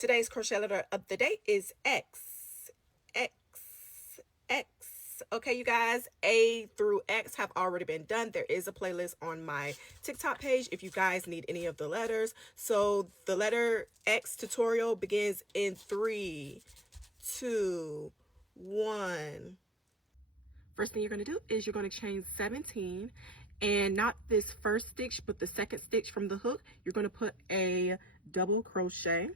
Today's crochet letter of the day is X. X. X. Okay, you guys, A through X have already been done. There is a playlist on my TikTok page if you guys need any of the letters. So the letter X tutorial begins in 3, 2, 1. First thing you're going to do is you're going to chain 17, and not this first stitch but the second stitch from the hook. You're going to put a double crochet,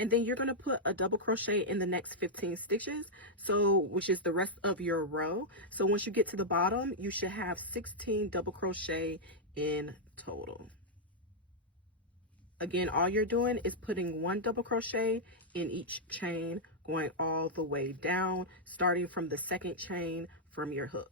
and then you're going to put a double crochet in the next 15 stitches, so which is the rest of your row. So once you get to the bottom, you should have 16 double crochet in total. Again, all you're doing is putting one double crochet in each chain, going all the way down, starting from the second chain from your hook.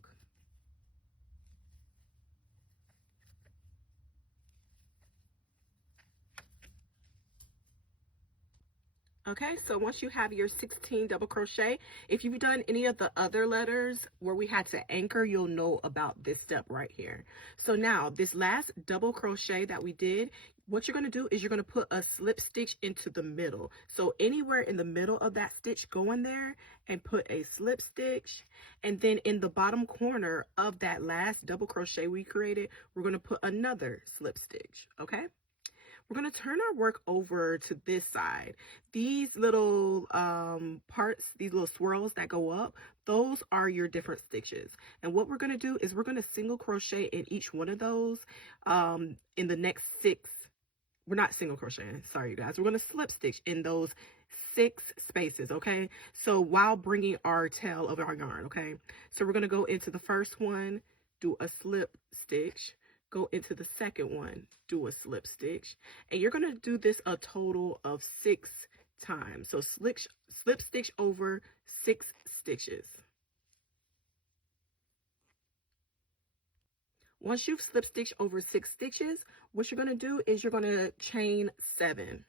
Okay, so once you have your 16 double crochet, if you've done any of the other letters where we had to anchor, you'll know about this step right here. So now this last double crochet that we did, what you're going to do is you're going to put a slip stitch into the middle. So anywhere in the middle of that stitch, go in there and put a slip stitch. And then in the bottom corner of that last double crochet we created, we're going to put another slip stitch. Okay. We're going to turn our work over to this side. These little parts, these little swirls that go up, those are your different stitches. And what we're going to do is we're going to single crochet in each one of those in the next 6. We're not single crocheting, sorry you guys. We're going to slip stitch in those 6 spaces, okay? So while bringing our tail of our yarn, okay? So we're going to go into the first one, do a slip stitch. Go into the second one, do a slip stitch, and you're going to do this a total of 6 times. So slip stitch over 6 stitches. Once you've slip stitched over 6 stitches, what you're going to do is you're going to chain 7.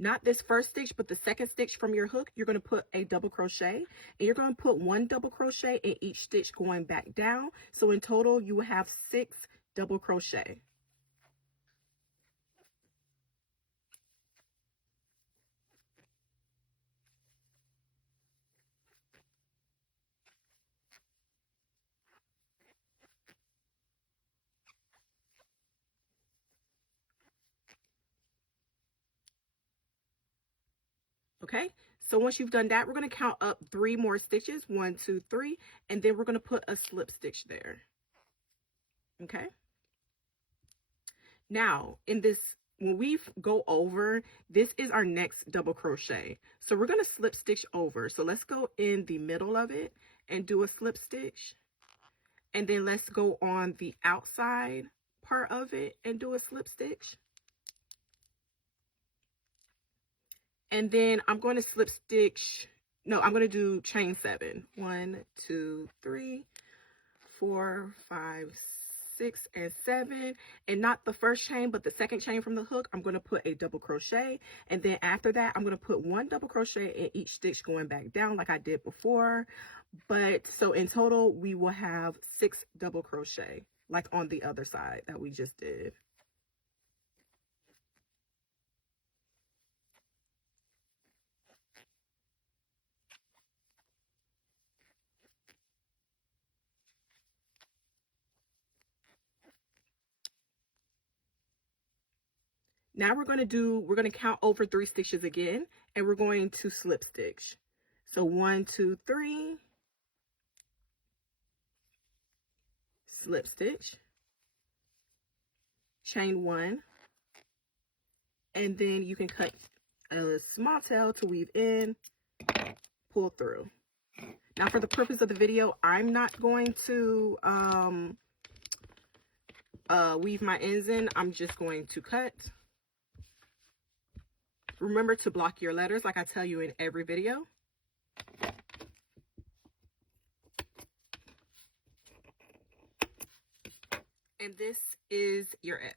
Not this first stitch, but the second stitch from your hook, you're going to put a double crochet, and you're going to put 1 double crochet in each stitch going back down. So in total, you will have 6 double crochet. Okay, so once you've done that, we're going to count up 3 more stitches, 1, 2, 3, and then we're going to put a slip stitch there. Okay, now in this, when we go over, this is our next double crochet, so we're going to slip stitch over. So let's go in the middle of it and do a slip stitch, and then let's go on the outside part of it and do a slip stitch. And then I'm going to slip stitch, no, I'm going to do chain 7. 1, 2, 3, 4, 5, 6, and 7. And not the first chain, but the second chain from the hook, I'm going to put a double crochet. And then after that, I'm going to put 1 double crochet in each stitch going back down like I did before. But so in total, we will have 6 double crochet, like on the other side that we just did. Now we're going to count over 3 stitches again, and we're going to slip stitch. So 1, 2, 3, slip stitch, chain 1, and then you can cut a small tail to weave in, pull through. Now for the purpose of the video, I'm not going to weave my ends in. I'm just going to cut. Remember to block your letters like I tell you in every video. And this is your X.